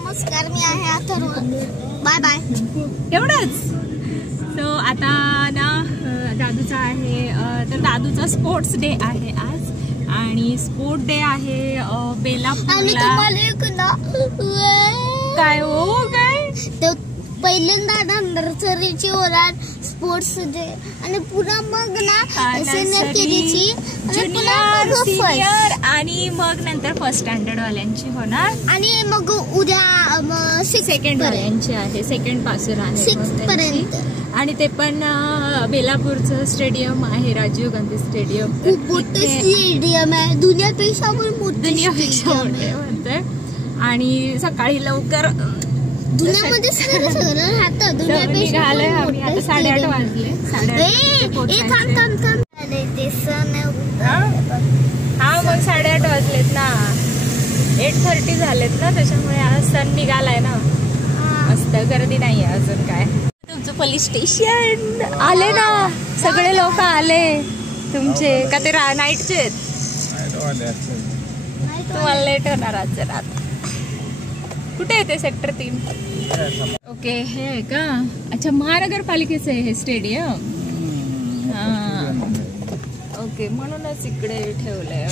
नमस्कार, मी आहे अथर्व. Bye bye. एवढंच. सो आता ना दादूचा आहे, तर दादूचा स्पोर्ट्स डे आहे आज, आणि स्पोर्ट डे आहे बेलापूरला. काय हो काय पहिल्यांदा नर्सरीची ओराड स्पोर्ट्स डे, आणि पुन्हा मग ना सिनियर केजीची, सीनियर, आणि मग नंतर फर्स्ट स्टँडर्ड वाल्यांची होणार, आणि मग उद्या सेकंड वाल्यांची आहे, सेकंड पासून आहे 6 पर्यंत. आणि ते पण बेलापूरचं स्टेडियम आहे, राजीव गांधी स्टेडियम. खूप मोठं स्टेडियम आहे, दुनियापेक्षा मोठं म्हणते. आणि सकाळी लवकर दुनियामध्ये सगळं राहतं. निघालोय आम्ही आता 8:30 वाजले. 8:30 हा मग 8:30 वाजलेत ना, 8:30 झालेत ना, त्याच्यामुळे आज सण निघालाय ना. मस्त गर्दी नाहीये अजून. काय तुमचं पोलीस स्टेशन आले ना, सगळे लोक आले तुमचे का ते नाईटचे आहेत? तुम्हाला लेट होणार आज जरा. आता कुठे आहे ते सेक्टर 3? ओके, हे आहे का? अच्छा, महानगरपालिकेचं आहे हे स्टेडियम. हा ओके, म्हणूनच इकडे ठेवलंय.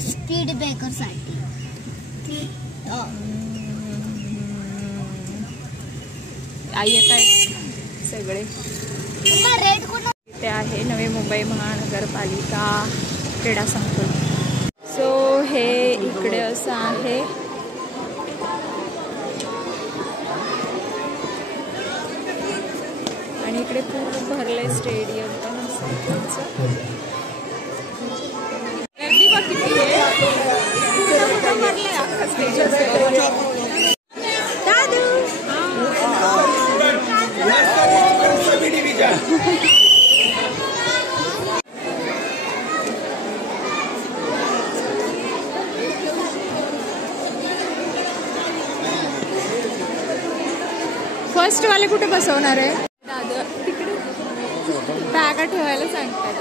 स्पीड ब्रेकर साठी येत आहेत सगळे. इथे आहे नवी मुंबई महानगरपालिका क्रीडा संकुल. सो हे इकडे असं आहे. आणि इकडे खूप भरलंय स्टेडियम पण असं. गर्दी बघ किती आहे. अख्खा स्टेडियम. फर्स्ट वाले कुठे बसवणार आहे? दादा तिकडे बॅगा ठेवायला सांगतात.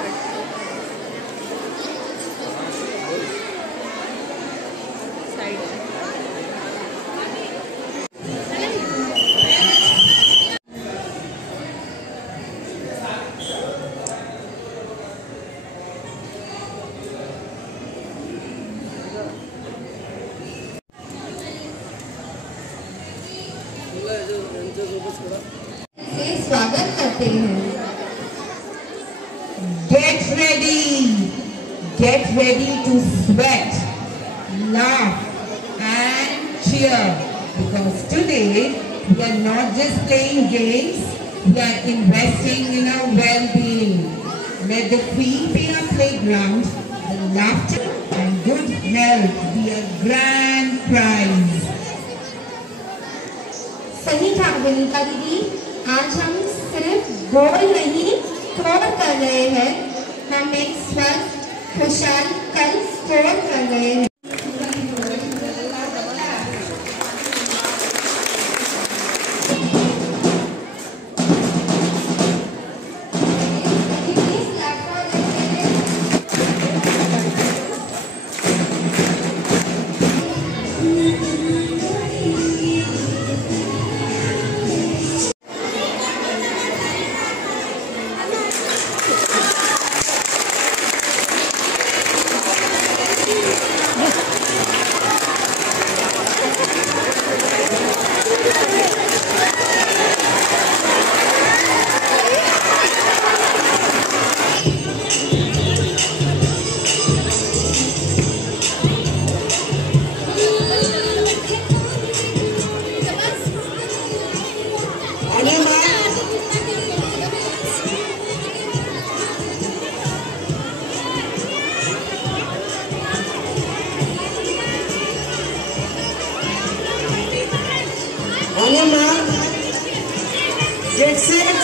स्वागत करते हैं. Get ready to sweat, laugh and cheer, because today we are not just playing games, we are investing in our well-being. Let the feet be our playground, the laughter and good health be a grand prize. सही कहा विनीता दीदी. आज हम सिर्फ गोल नहीं score कर रहे हैं, हम एक स्वस्थ खुशहाल कल स्कोर कर रहे हैं. Get set.